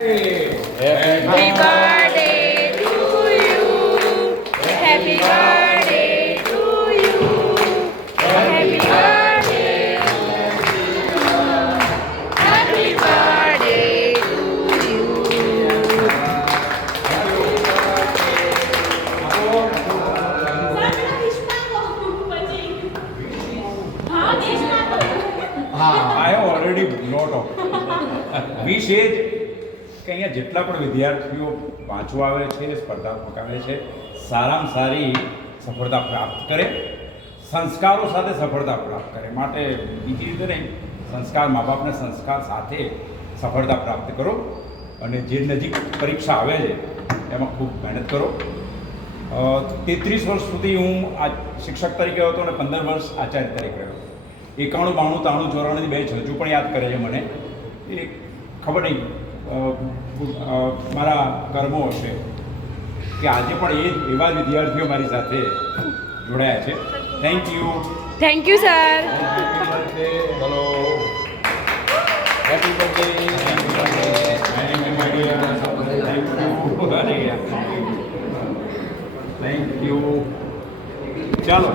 Happy birthday to you. Happy birthday to you. Happy birthday. Happy birthday to you. I have already lot of wish છે કે અહીંયા જેટલા પણ વિદ્યાર્થીઓ વાંચવા આવે છે, સ્પર્ધાત્મક આવે છે, સારામાં સારી સફળતા પ્રાપ્ત કરે, સંસ્કારો સાથે સફળતા પ્રાપ્ત કરે. માટે બીજી રીતે નહીં, સંસ્કાર મા બાપના સંસ્કાર સાથે સફળતા પ્રાપ્ત કરો અને જે નજીક પરીક્ષા આવે છે એમાં ખૂબ મહેનત કરો. 33 વર્ષ સુધી હું આ શિક્ષક તરીકે હતો અને 15 વર્ષ આચાર્ય તરીકે રહ્યો. 91, 92, 93, 94 બેચ હજુ પણ યાદ કરે છે મને. એ ખબર નહીં મારા કર્મો હશે કે આજે પણ એવા જ વિદ્યાર્થીઓ મારી સાથે જોડાયા છે. Thank you. Thank you, sir. ચલો, હેપી બર્થડે. Thank you. ચાલો.